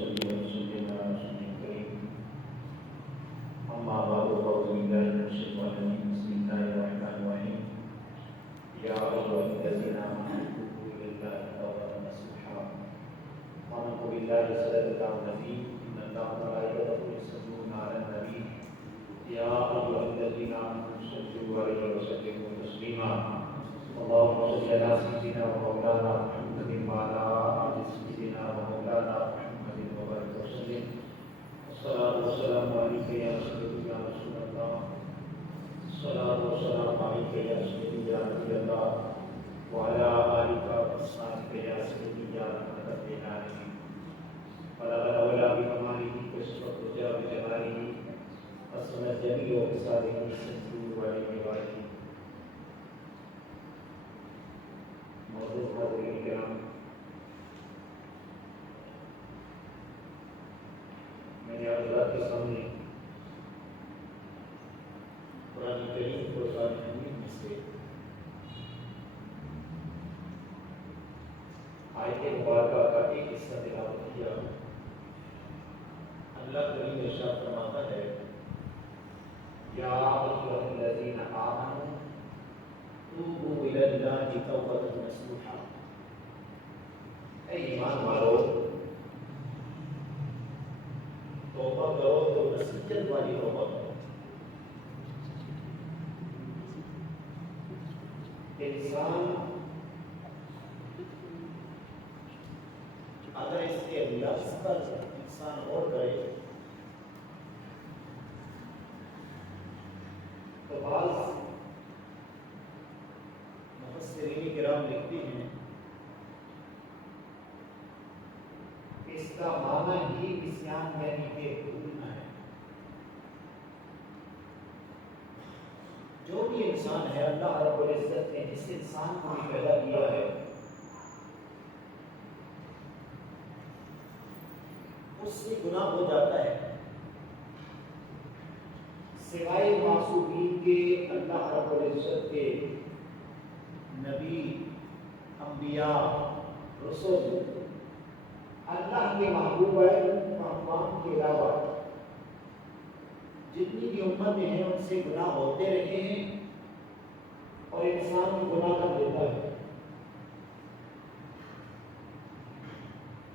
وصلي وسلم على رسول الكريم أما بعد فأعوذ بالله من الشيطان الرجيم بسم الله الرحمن الرحيم يا أيها الذين آمنوا توبوا إلى الله توبة نصوحا وآمنوا بالله صدق الله النبي إن الله وملائكته يصلون على النبي يا أيها الذين آمنوا صلوا عليه وسلموا تسليما اللهم صل على سيدنا ومولانا محمد وعلى آل سيدنا ومولانا محمد وبارك وسلم الصلاة والسلام عليك يا سيدي يا رسول الله الصلاة والسلام عليك يا سيدي يا نبي الله وعلى آلك وأصحابك يا سيدي يا رحمة للعالمين بلغ الأولى بكماله واشرف الرجاء بجماله أصل الجميع وبصاره صلوا عليه وآله معزز حاضرین کرام، میں نے حضرات کے سامنے قرآن کریم کو قرآن حمید میں سے آیت مبارکہ کا ایک حصہ تلاوت کیا۔ اللہ کریم ارشاد فرماتا ہے یا ایھا الذین آمنوا توبوا الی اللہ توبۃ نصوحا، اے ایمان والو توبہ کرو تو نصیحت والی توبہ کرو۔ انسان اگر اس کے لفظ پر انسان غور کرے تو بعض مفسرین کرام لکھتے ہیں اس کا معنی ہی نسیان یعنی کہ بھولنا ہے۔ جو بھی انسان ہے اللہ رب العزت نے جس انسان کو بھی پیدا کیا ہے اس سے گناہ ہو جاتا ہے، سوائے معصومین کے اللہ رب العزت کے نبی، انبیاء، رسول، اللہ کے محبوب اقوام کے علاوہ جتنی بھی امتیں ہیں ان سے گناہ ہوتے رہے ہیں اور انسان گناہ کر دیتا ہے،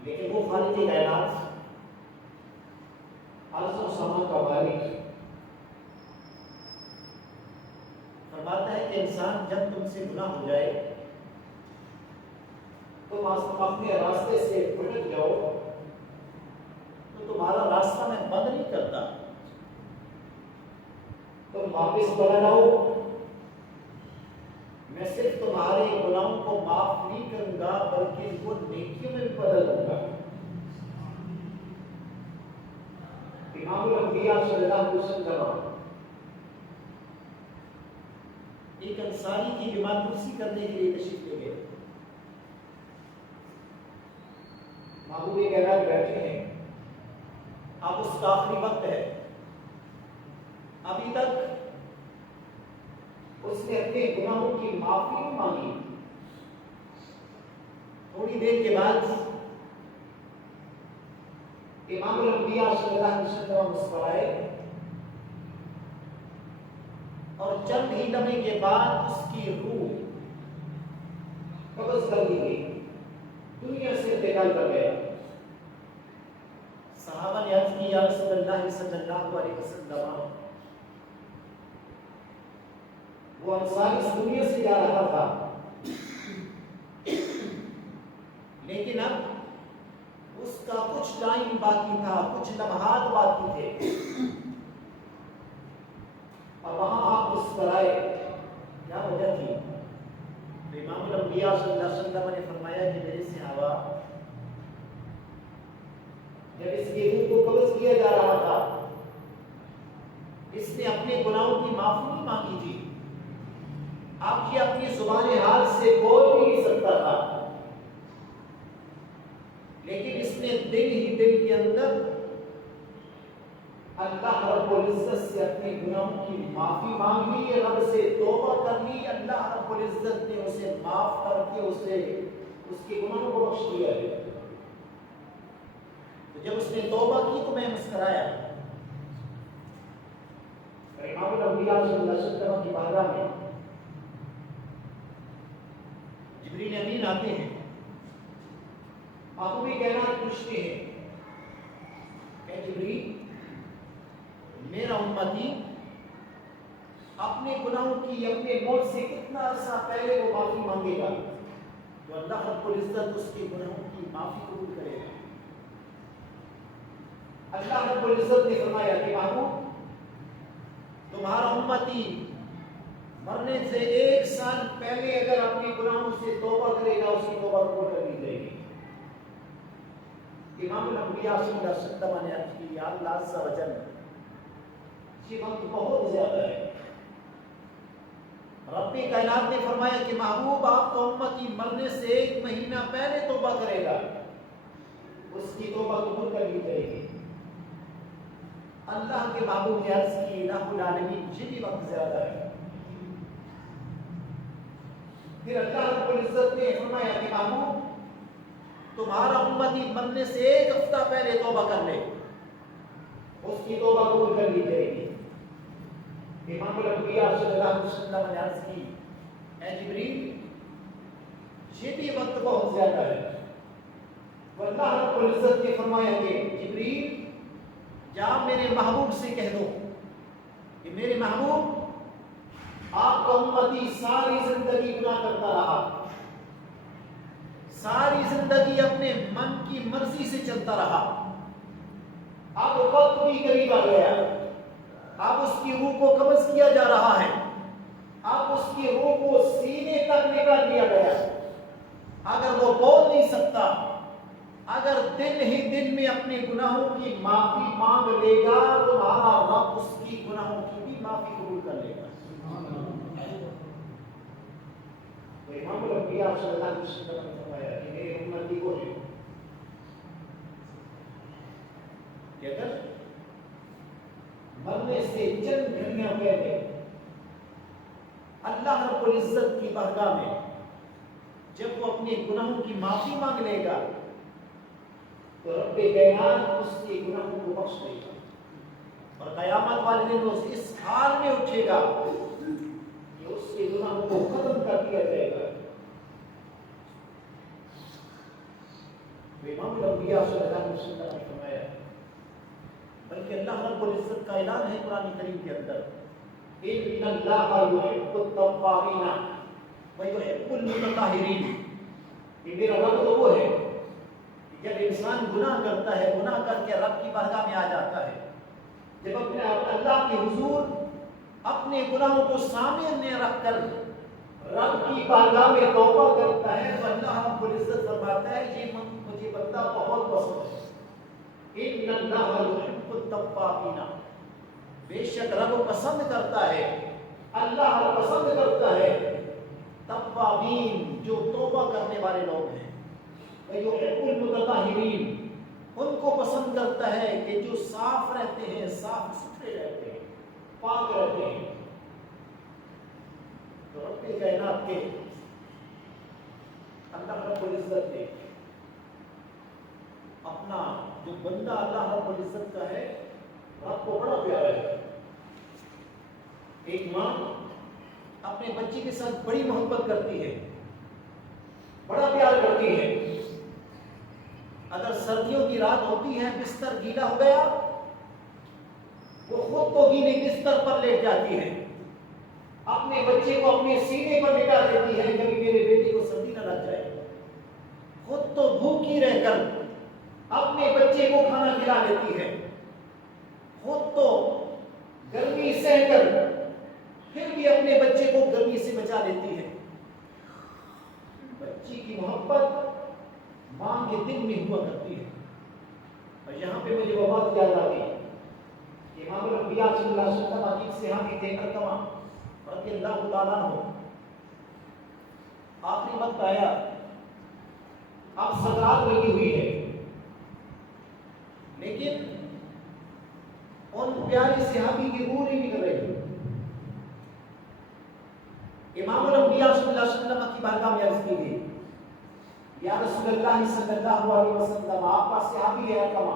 لیکن وہ خالق کائنات عرض و سما کا مالک فرماتا ہے کہ انسان جب تم سے گناہ ہو جائے تم اپنے راستے سے بھٹک جاؤ تو تمہارا راستہ میں بند نہیں کرتا، تم واپس پلٹ آؤ، میں صرف تمہارے گناہوں کو معاف نہیں کروں گا بلکہ ان کو نیکیوں میں بھی بدل دوں گا۔ امام الانبیاء صلی اللہ علیہ وسلم ایک انصاری کی بیمار پرسی کرنے کے لیے تشریف لے گئے۔ محبوب کائنات بیٹھے ہیں، اب اس کا آخری وقت ہے، ابھی تک اس نے اپنے گناہوں کی معافی نہیں مانگی۔ تھوڑی دیر کے بعد امام الانبیاء صلی اللہ علیہ وسلم مسکرائے اور چند ہی لمحے کے بعد اس کی روح قبض کر دی گئی، دنیا سے انتقال کر گیا۔ صحابہ نے عرض کی یا رسول اللہ صلی اللہ علیہ وسلم، وہ انصاری اس دنیا سے جا رہا تھا لیکن اب اس کا کچھ ٹائم باقی تھا، کچھ لمحات باقی تھے، اور وہاں آپ مسکرائے، کیا وجہ تھی؟ تو امام الانبیاء صلی اللہ علیہ وسلم نے فرمایا کہ میرے صحابہ جب اس کی روح کو قبض کیا جا رہا تھا اس نے اپنے گناہوں کی معافی نہیں مانگی تھی، آپ کی اپنی زبان حال سے بول بھی نہیں سکتا تھا، لیکن اس نے دل ہی دل کے اندر اللہ رب العزت سے اپنے گناہوں کی معافی مانگ لی، رب سے توبہ کر لی، اللہ رب العزت نے اسے معاف کر کے اسے اس کے گناہوں کو بخش دیا ہے۔ تو جب اس نے توبہ کی تو میں مسکرایا۔ امام الانبیاء صلی اللہ علیہ وسلم کی بارگاہ میں جبریل امین آتے ہیں، آپ بھی کہنا پوچھتے ہیں کہ جبریل میرا امتی اپنے گناہوں کی اپنے موت سے کتنا عرصہ پہلے وہ معافی مانگے گا تو اللہ رب العزت اس کے گناہوں کی معافی قبول کرے گا۔ اللہ رب العزت نے فرمایا کہ محبوب تمہارا امتی مرنے سے 1 سال پہلے اگر اپنے گناہوں سے توبہ کرے گا اس کی توبہ قبول کر لی جائے گی۔ امام الانبیاء صلی اللہ علیہ وسلم نے عرض کی یا اللہ عز و جل یہ وقت بہت زیادہ ہے۔ رب کائنات نے فرمایا کہ محبوب آپ کا امتی مرنے سے 1 مہینہ پہلے توبہ کرے گا اس کی توبہ قبول کر لی جائے گی۔ اللہ کے محبوب نے عرض کی الہ العالمین یہ بھی وقت زیادہ ہے۔ پھر اللہ رب العزت نے فرمایا کہ محبوب تمہارا امتی مرنے سے 1 ہفتہ پہلے توبہ کر لے اس کی توبہ قبول کر لی جائے گی۔ امام الانبیاء صلی اللہ علیہ وسلم نے عرض کی اے جبریل یہ بھی وقت بہت زیادہ ہے۔ اللہ رب العزت نے فرمایا کہ جبریل جا میرے محبوب سے کہہ دو کہ میرے محبوب آپ کا امتی ساری زندگی گناہ کرتا رہا، ساری زندگی اپنے من کی مرضی سے چلتا رہا، اب وقت بھی قریب آ گیا، اب اس کی روح کو قبض کیا جا رہا ہے، اب اس کی روح کو سینے تک نکال دیا گیا۔ اگر وہ بول نہیں سکتا، اگر دل ہی دل میں اپنے گناہوں کی معافی مانگ لے گا تو تمہارا رب اس کی گناہوں کی بھی معافی قبول کر لے گا۔ تو امام الانبیاء صلی اللہ علیہ وسلم نے فرمایا کہ میرے امتی کو ہے کہ اگر مرنے سے چند گھڑیاں پہلے اللہ رب العزت کی بارگاہ میں جب وہ اپنے گناہوں کی معافی مانگ لے گا تو رب کائنات اس کے گناہوں کو بخش دے گا اور قیامت والے دن وہ اس حال میں اٹھے گا کہ اس کے گناہوں کو ختم کر دیا جائے گا۔ تو امام الانبیاء صلی اللہ علیہ وسلم نے فرمایا بلکہ اللہ رب العزت کا اعلان ہے قرآن کریم کے اندر ان اللہ یحب التوابین ویحب المتطہرین، کہ میرا رب تو وہ ہے جب انسان گناہ کرتا ہے، گناہ کر کے رب کی بارگاہ میں آ جاتا ہے، جب اپنے اللہ کے حضور اپنے گناہوں کو سامنے رکھ کر رب کی بارگاہ میں توبہ کرتا ہے تو اللہ رب العزت فرماتا ہے یہ مجھے بندہ بہت پسند ہے۔ ان اللہ یحب التوابین، بے شک رب پسند کرتا ہے، اللہ پسند کرتا ہے توابین جو توبہ کرنے والے لوگ ہیں، وَيُحِبُّ الْمُتَطَہِّرِينَ ان کو پسند کرتا ہے کہ جو صاف رہتے ہیں، صاف ستھرے رہتے ہیں، پاک رہتے ہیں۔ تو رب کائنات کے اللہ رب العزت نے اپنا جو بندہ اللہ رب العزت کا ہے رب کو بڑا پیارا ہے۔ ایک ماں اپنے بچے کے ساتھ بڑی محبت کرتی ہے، بڑا پیار کرتی ہے۔ اگر سردیوں کی رات ہوتی ہے، بستر گیلا ہو گیا، وہ خود تو گیلے بستر پر لیٹ جاتی ہے، اپنے بچے کو اپنے سینے پر لٹا دیتی ہے کبھی میرے بیٹے کو سردی نہ لگ جائے، خود تو بھوکی رہ کر اپنے بچے کو کھانا کھلا لیتی ہے، خود تو گرمی سہ کر پھر بھی اپنے بچے کو گرمی سے بچا لیتی ہے۔ بچی کی محبت ماں کے دل میں ہوا کرتی ہے۔ اور یہاں پہ مجھے وہ بات یاد آ گئی کہ امام الانبیاء صلی اللہ علیہ وسلم عجیب صحابی تھے ارقمہ رضی اللہ تعالیٰ عنہ، آخری وقت آیا، اب سکرات لگی ہوئی ہے، لیکن ان پیارے صحابی کی روح نہیں نکل رہی۔ امام الانبیاء صلی اللہ علیہ وسلم کی بارگاہ میں عرض کی گئی یا رسول اللہ صلی اللہ علیہ وسلم آپ کا صحابی ہے ارقمہ،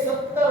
70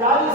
40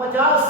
50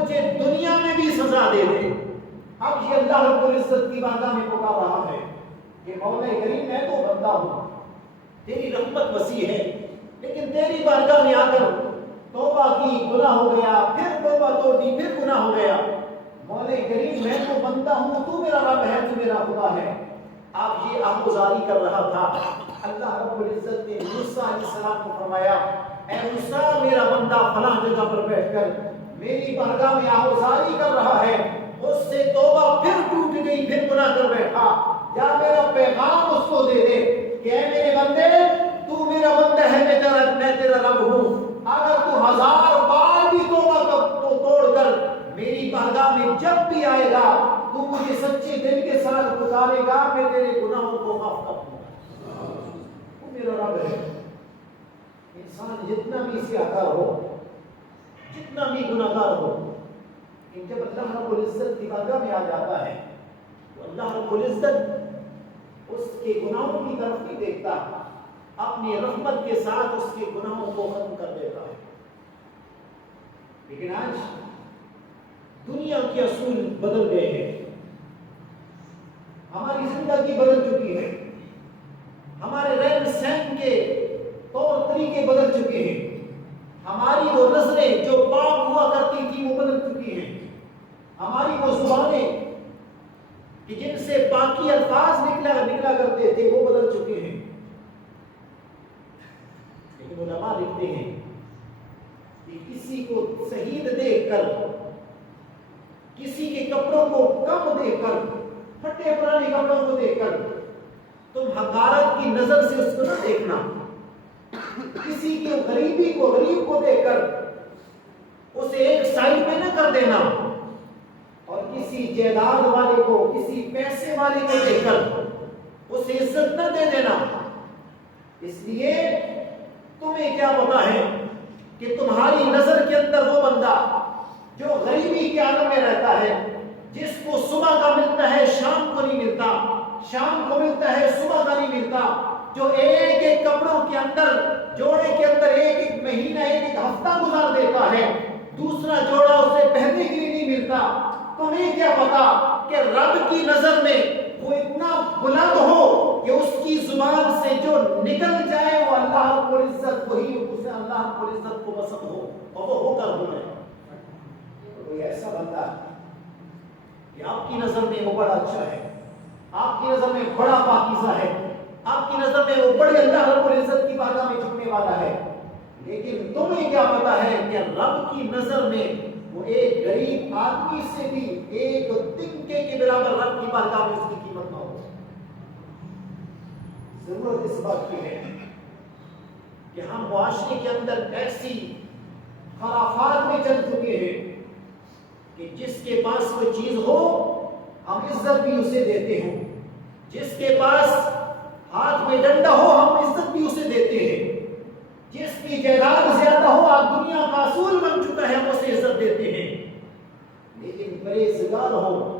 مجھے دنیا میں بھی سزا دے دے۔ اب یہ اللہ رب العزت کی بارگاہ میں پکار رہا ہے کہ مولا کریم میں تو بندہ ہوں، تیری رحمت وسیع ہے، لیکن تیری بارگاہ میں آ کر توبہ کی، گناہ ہو گیا، پھر توبہ توڑ دی، پھر گناہ ہو گیا۔ مولا کریم میں تو بندہ ہوں، تو میرا رب ہے، تو میرا خدا ہے۔ آپ یہ آہوزاری کر رہا تھا۔ اللہ رب العزت نے موسیٰ علیہ السلام کو فرمایا، اے موسیٰ میرا بندہ فلاں جگہ پر بیٹھ کر میری بارگاہ میں آہوزاری کر رہا ہے، اس سے توبہ پھر ٹوٹ گئی، پھر گناہ کر بیٹھا، یا میرا پیغام اس کو دے دے کہ اے میرے بندے تو میرا بندہ ہے، میں تیرا رب ہوں، اگر تو 1000 بار بھی توبہ کو توڑ کر میری بارگاہ میں جب بھی آئے گا تو مجھے سچے دل کے ساتھ پکارے گا، میں تیرے گناہوں کو معاف کر دوں گا۔ وہ میرا رب ہے۔ انسان جتنا بھی سیاہکار ہو، جتنا بھی گناہ گار ہو، کہ جب اللہ رب العزت کی بارگاہ میں آ جاتا ہے تو اللہ رب العزت اس کے گناہوں کی طرف نہیں دیکھتا، اپنی رحمت کے ساتھ اس کے گناہوں کو ختم کر دیتا ہے۔ لیکن آج دنیا کے اصول بدل گئے ہیں، ہماری زندگی بدل چکی ہے، ہمارے رہن سہن کے طور طریقے بدل چکے ہیں، ہماری وہ نظریں جو پاک ہوا کرتی تھی وہ بدل چکی ہیں، ہماری وہ زبانیں کہ جن سے پاکی الفاظ نکلا کرتے تھے وہ بدل چکے ہیں۔ لیکن علماء لکھتے ہیں کہ کسی کو شہید دیکھ کر، کسی کے کپڑوں کو کم دیکھ کر، پھٹے پرانے کپڑوں کو دیکھ کر تم حقارت کی نظر سے اس کو نہ دیکھنا، کسی کے غریب کو دیکھ کر اسے ایک سائڈ پہ نہ کر دینا، اور کسی جائیداد والے کو، کسی پیسے والے کو دیکھ کر اسے عزت نہ دے دینا۔ اس لیے تمہیں کیا پتا ہے کہ تمہاری نظر کے اندر وہ بندہ جو غریبی کے عالم میں رہتا ہے، جس کو صبح کا ملتا ہے شام کو نہیں ملتا، شام کو ملتا ہے صبح کا نہیں ملتا، جو ایک ایک کپڑوں کے اندر، جوڑے کے اندر ایک ایک مہینہ، ایک ایک ہفتہ گزار دیتا ہے، دوسرا جوڑا اسے پہننے کے لیے نہیں ملتا، تمہیں کیا پتا کہ رب کی نظر میں وہ اتنا بلند ہو کہ اس کی زبان سے جو نکل جائے وہ اللہ رب العزت وہی اسے اللہ رب العزت کو پسند ہو اور وہ ہو کر ہوئے۔ کوئی ایسا بندہ کہ آپ کی نظر میں وہ بڑا اچھا ہے، آپ کی نظر میں بڑا پاکیزہ ہے، آپ کی نظر میں وہ بڑے اللہ رب العزت کی بارگاہ میں جھکنے والا ہے، لیکن تمہیں کیا پتا ہے کہ رب کی نظر میں وہ ایک غریب آدمی سے بھی ایک تنکے کے برابر رب کی بارگاہ میں اس کی قیمت نہ ہو۔ ضرورت اس بات کی ہے کہ ہم معاشرے کے اندر ایسی خرافات میں چل چکے ہیں کہ جس کے پاس کوئی چیز ہو ہم عزت بھی اسے دیتے ہیں، جس کے پاس ہاتھ میں ڈنڈا ہو ہم عزت بھی اسے دیتے ہیں، جس کی جائیداد زیادہ ہو آج دنیا کا اصول بن چکا ہے ہم اسے عزت دیتے ہیں۔ لیکن پرہیزگار ہو،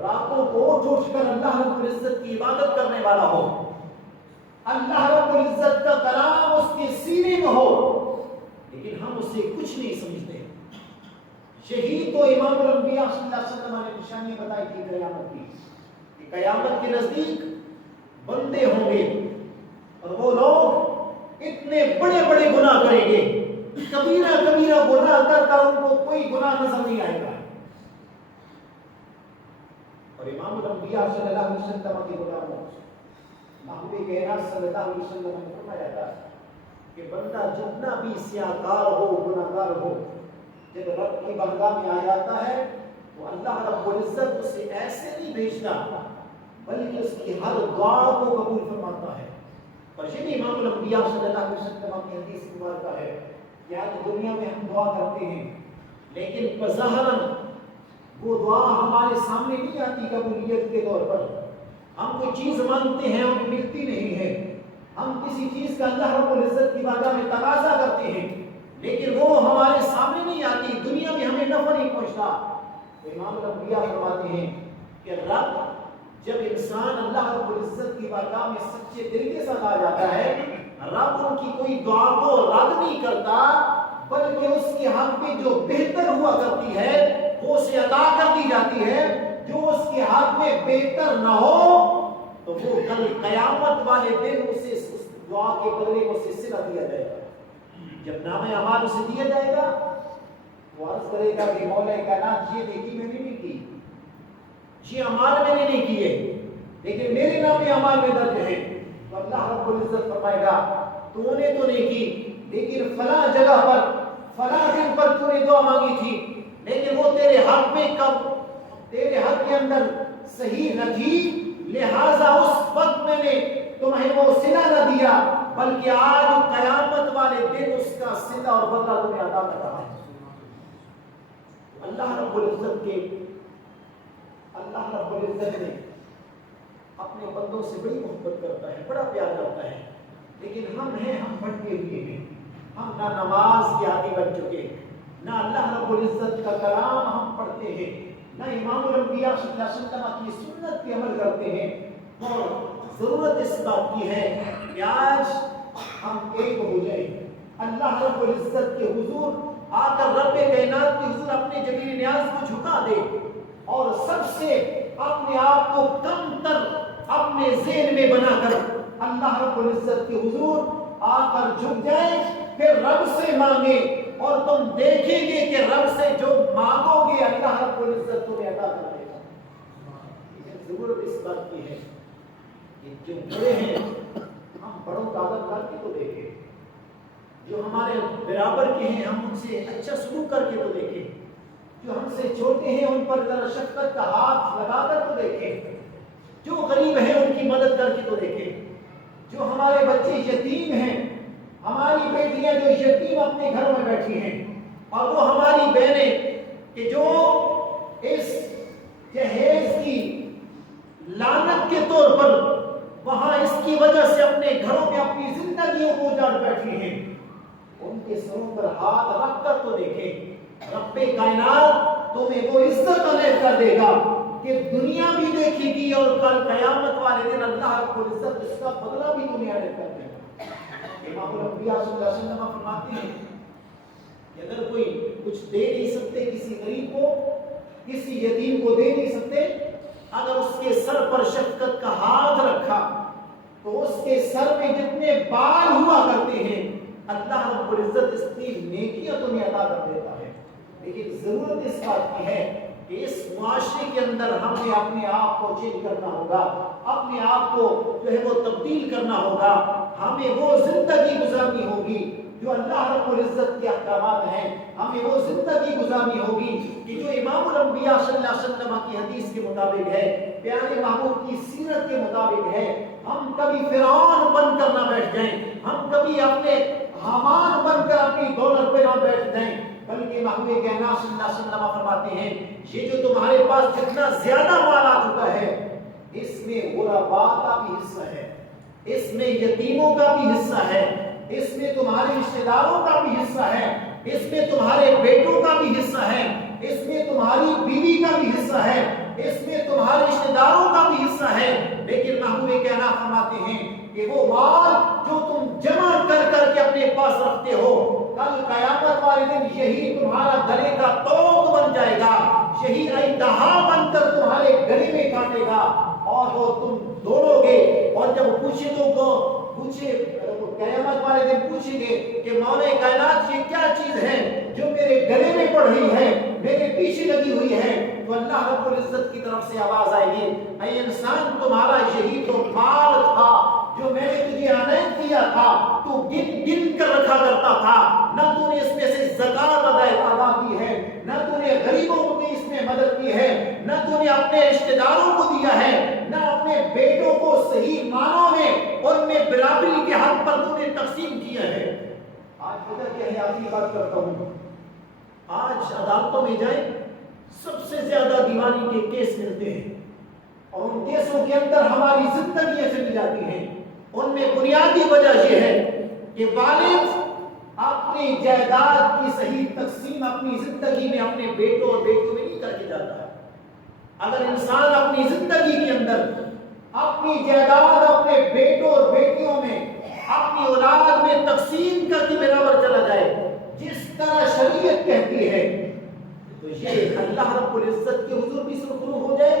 راتوں کو اٹھ کر اللہ رب العزت کی عبادت کرنے والا ہو، اللہ رب العزت کا کلام اس کے سینے میں ہو، لیکن ہم اسے کچھ نہیں سمجھتے۔ یہی تو امام الانبیاء صلی اللہ علیہ وسلم نے نشانی بتائی تھی قیامت کی، کہ قیامت کے نزدیک بندے ہوں گے اور وہ لوگ اتنے بڑے بڑے گناہ کریں گے، کبیرہ کبیرہ گناہ کر کر ان کو کوئی گناہ نظر نہیں آئے گا، اور امام الانبیاء صلی اللہ علیہ وسلم کے غلاموں محبوب کائنات صلی اللہ علیہ وسلم نے فرمایا تھا کہ بندہ جتنا بھی سیاہکار ہو، گناہ گار ہو، جب رب کی بارگاہ میں آ جاتا ہے تو اللہ رب العزت اسے ایسے نہیں بھیجتا بلکہ اس کی ہر دعا کو قبول فرماتا ہے۔ اور یہ بھی امام الانبیاء صلی اللہ علیہ وسلم کی حدیث مبارکہ ہے کہ آج دنیا میں ہم دعا کرتے ہیں لیکن بظاہراً وہ دعا ہمارے سامنے نہیں آتی قبولیت کے طور پر، ہم کوئی چیز مانگتے ہیں ہمیں ملتی نہیں ہے، ہم کسی چیز کا اللہ رب العزت کی بارگاہ میں تقاضا کرتے ہیں لیکن وہ ہمارے سامنے نہیں آتی، دنیا میں ہمیں نفع نہیں پہنچتا۔ تو امام الانبیاء فرماتے ہیں کہ رب جب انسان اللہ رب العزت کی بارگاہ میں سچے دل کے ساتھ آ جاتا ہے، رب ان کی کوئی دعا کو رد نہیں کرتا بلکہ اس کے حق میں جو بہتر ہوا کرتی ہے وہ اسے عطا کر دی جاتی ہے. جو اس کے حق میں بہتر نہ ہو تو وہ کل قیامت والے دن اسے اس دعا کے بدلے کو صلہ دیا جائے گا. جب نام اعمال اسے دیا جائے گا وہ عرض کرے گا کہ مولا کائنات یہ نیکی میں نے نہیں کی, یہ اعمال میں نے نہیں کیے, لیکن میرے نام اعمال میں درج ہے. تو اللہ رب العزت فرمائے گا تو نے تو نہیں کی, لیکن فلاں جگہ پر فلاں دن پر تو نے دعا مانگی تھی, لیکن وہ تیرے حق میں کب تیرے حق کے اندر صحیح نہ تھی, لہذا اس وقت میں نے تمہیں وہ صلہ نہ دیا, بلکہ آج قیامت والے دن اس کا صلہ اور بدلہ تمہیں ادا کر رہا ہے. اللہ رب العزت نے اپنے بندوں سے بڑی محبت کرتا ہے, بڑا پیار کرتا ہے, لیکن ہم بھٹکے ہوئے ہیں. ہم نہ نماز کے عادی بن چکے, نہ اللہ رب العزت کا کلام ہم پڑھتے ہیں, نہ امام الانبیاء صلی اللہ علیہ وسلم کی سنت پہ عمل کرتے ہیں. اور ضرورت اس بات کی ہے کہ آج ہم ایک ہو جائیں, اللہ رب العزت کے حضور آ کر رب کائنات کے حضور اپنے جلیل نیاز کو جھکا دے اور سب سے اپنے آپ کو کم تر اپنے ذہن میں بنا کر اللہ رب العزت کے حضور آ کر جھک جائیں, پھر رب سے مانگے اور تم دیکھیں گے کہ رب سے جو مانگو گے اللہ رب العزت تمہیں عطا کر دے گا. لیکن ضرورت اس بات کی ہے کہ جو بڑے ہیں ہم بڑوں کا ادب کر کے تو دیکھیں, جو ہمارے برابر کے ہیں ہم ان سے اچھا سلوک کر کے تو دیکھیں, جو ہم سے چھوٹے ہیں ان پر ذرا شفقت کا ہاتھ لگا کر تو دیکھیں, جو غریب ہیں ان کی مدد کر کے تو دیکھیں, جو ہمارے بچے یتیم ہیں, ہماری بیٹیاں جو یتیم اپنے گھروں میں بیٹھی ہیں, اور وہ ہماری بہنیں کہ جو اس جہیز کی لعنت کے طور پر وہاں اس کی وجہ سے اپنے گھروں میں اپنی زندگیوں کو اجاڑ بیٹھی ہیں, ان کے سروں پر ہاتھ رکھ کر تو دیکھیں. رب کائنات تمہیں وہ عزت عطا کر دے گا کہ دنیا بھی دیکھے گی اور کل قیامت والے دن اللہ رب العزت اس کا بدلہ بھی تمہیں عطا کر دے گا. امام الانبیاء صلی اللہ علیہ وسلم فرماتے ہیں کہ اگر کوئی کچھ دے نہیں سکتے کسی غریب کو, کسی یتیم کو دے نہیں سکتے, اگر اس کے سر پر شفقت کا ہاتھ رکھا تو اس کے سر میں جتنے بال ہوا کرتے ہیں اللہ رب العزت اس کی نیکیاں تمہیں عطا کر دیتا ہے. لیکن ضرورت اس بات کی ہے کہ اس معاشرے کے اندر ہمیں اپنے آپ کو چینج کرنا ہوگا, اپنے آپ کو جو ہے وہ تبدیل کرنا ہوگا, ہمیں وہ زندگی گزارنی ہوگی جو اللہ رب العزت کے احکامات ہیں, ہمیں وہ زندگی گزارنی ہوگی کہ جو امام الانبیاء صلی اللہ علیہ وسلم کی حدیث کے مطابق ہے, پیارے محبوب کی سیرت کے مطابق ہے. ہم کبھی فرعون بن کر نہ بیٹھ جائیں, ہم کبھی اپنے حامان بن کر اپنی دولت پہ نہ بیٹھ جائیں, بلکہ محبوب کائنات صلی اللہ علیہ وسلم فرماتے ہیں یہ جو تمہارے پاس جتنا زیادہ مال آ چکا ہے اس میں غرباء کا بھی حصہ ہے, اس میں یتیموں کا بھی حصہ ہے, اس میں تمہارے رشتہ داروں کا بھی حصہ ہے, اس میں تمہارے بیٹوں کا بھی حصہ ہے, اس میں تمہاری بیوی کا بھی حصہ ہے, اس میں تمہارے رشتہ داروں کا بھی حصہ ہے. لیکن محبوب کائنات فرماتے ہیں کہ وہ مال جو تم جمع کر کر کے اپنے پاس رکھتے ہو کل قیامت والے دن یہی تمہارا گلے کا توق بن جائے گا, یہی انتہا بن کر تمہارے گلے میں کاٹے گا اور وہ تم دوڑو گے. اور جب پوچھے قیامت والے دن پوچھیں گے کہ مولا کائنات یہ کیا چیز ہے جو میرے گلے میں پڑ رہی ہے, میرے پیچھے لگی ہوئی ہے, تو اللہ رب العزت کی طرف سے آواز آئے گی اے انسان تمہارا یہی تو مال تھا جو میں نے تجھے عنایت کیا تھا, تو گن کر رکھا کرتا تھا, نہ تو نے اس میں سے زکات ادا کی ہے, نہ تو نے غریبوں کی اس میں مدد کی ہے, نہ تو نے اپنے رشتہ داروں کو دیا ہے, نہ اپنے بیٹوں کو صحیح معنوں میں ان میں برابری کے حق پر تو نے تقسیم کیا ہے. آج پتہ کیا ہے, آج یہ بات کرتا ہوں, آج عدالتوں میں جائیں سب سے زیادہ دیوانی کے کیس ملتے ہیں اور ان کیسوں کے اندر ہماری زندگیاں چلی جاتی ہیں. ان میں بنیادی وجہ یہ ہے کہ والد اپنی جائیداد کی صحیح تقسیم اپنی زندگی میں اپنے بیٹوں اور بیٹیوں میں نہیں کر کے جاتا ہے. اگر انسان اپنی زندگی کے اندر اپنی جائیداد اپنے بیٹوں اور بیٹیوں میں اپنی اولاد میں تقسیم کر کے برابر چلا جائے, جس طرح شریعت کہتی ہے، تو یہ اللہ رب العزت کے حضور بھی سرخرو ہو جائے،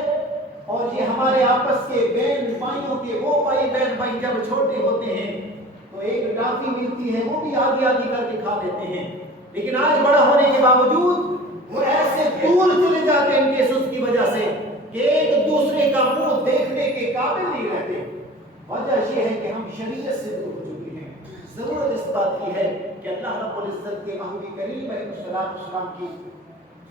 اور یہ ہمارے آپس کے بہن بھائیوں کے وہ بہن بھائی جب چھوٹے ہوتے ہیں تو ایک ٹافی ملتی ہے وہ بھی آدھی آدھی کر کے کھا لیتے ہیں، لیکن آج بڑا ہونے کے باوجود وہ ایسے دور چلے جاتے ہیں ان کیسز کی وجہ سے کہ ایک دوسرے کا منہ دیکھنے کے قابل نہیں رہتے۔ وجہ یہ ہے کہ ہم شریعت سے دور ہو چکے ہیں۔ ضرورت اس بات کی ہے کہ اللہ رب العزت کے محبوب کریم علیہ السلام کی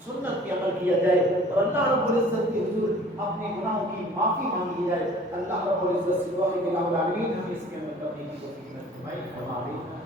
سنت کی عمل کیا جائے، اور اللہ رب العزت کے حضور اپنے گناہوں کی معافی مانگی جائے۔ اللہ رب العزت سے دعا ہے کہ العالمین ہمیں اس کے عمل کرنے کی توفیق عطا فرمائے۔